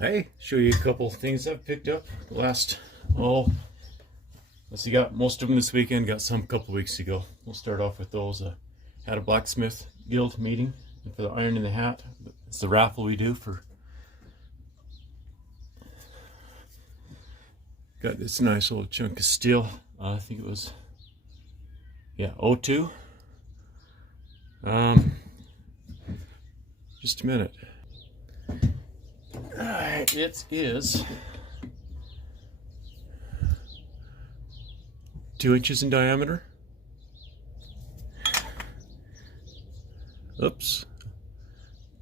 Hey, show you a couple things I've picked up the last, let's see, got most of them this weekend, got some a couple weeks ago. We'll start off with those. Had a blacksmith guild meeting for the iron in the hat. It's the raffle we do for. Got this nice little chunk of steel. I think it was, yeah, O2. Just a minute. Alright, it is 2 inches in diameter. Oops.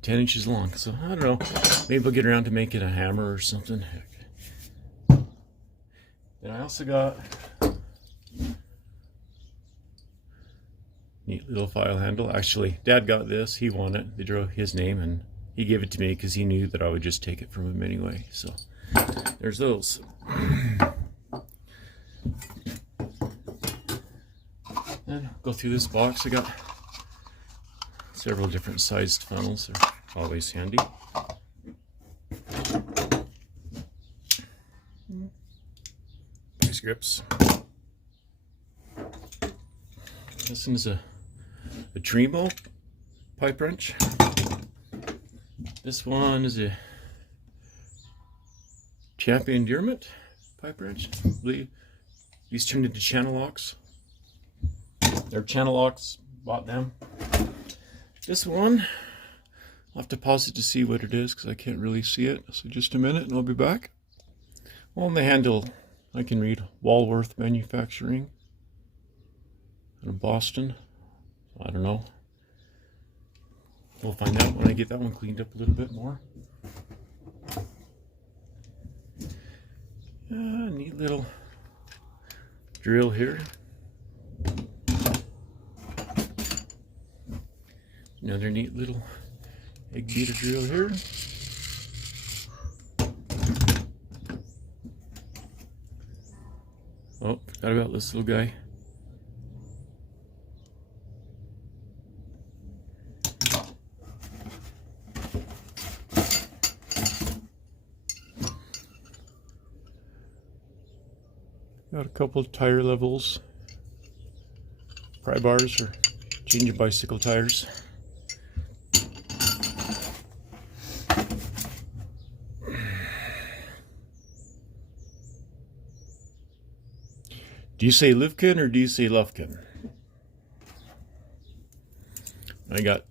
10 inches long. So I don't know. Maybe we'll get around to make it a hammer or something. Then I also got neat little file handle. Actually, Dad got this. He won it. They drew his name and he gave it to me because he knew that I would just take it from him anyway. So there's those. Then go through this box. I got several different sized funnels. They're always handy. These grips. This one is a Trimo pipe wrench. This one is a Champion Dearment pipe wrench. I believe these turned into channel locks. They're channel locks, bought them. This one, I'll have to pause it to see what it is because I can't really see it. So just a minute and I'll be back. Well, on the handle, I can read Walworth Manufacturing out of Boston. I don't know. We'll find out when I get that one cleaned up a little bit more. Neat little drill here. Another neat little egg beater drill here. Oh, forgot about this little guy. Got a couple of tire levels, pry bars for changing bicycle tires. Do you say Livkin or do you say Lufkin? I got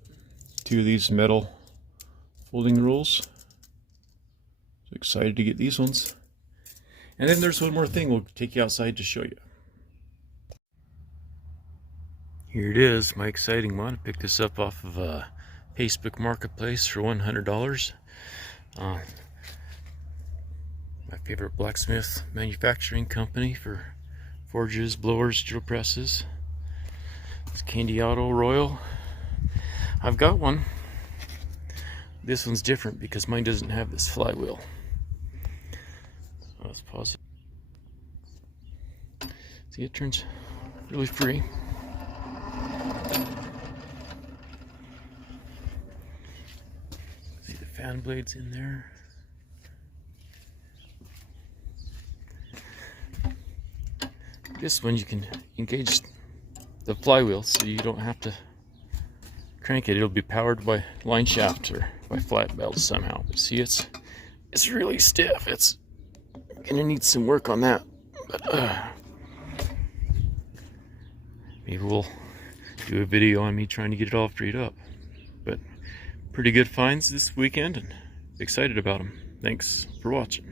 2 of these metal folding rules. So excited to get these ones. And then there's one more thing we'll take you outside to show you. Here it is, my exciting one. I picked this up off of Facebook Marketplace for $100. My favorite blacksmith manufacturing company for forges, blowers, drill presses. It's Candy Auto Royal. I've got one. This one's different because mine doesn't have this flywheel. Let's pause it. See, it turns really free. See the fan blades in there. This one you can engage the flywheel so you don't have to crank it. It'll be powered by line shaft or by flat belts somehow. But see, it's really stiff. It's gonna need some work on that, but maybe we'll do a video on me trying to get it all freed up. But pretty good finds this weekend and excited about them. Thanks for watching.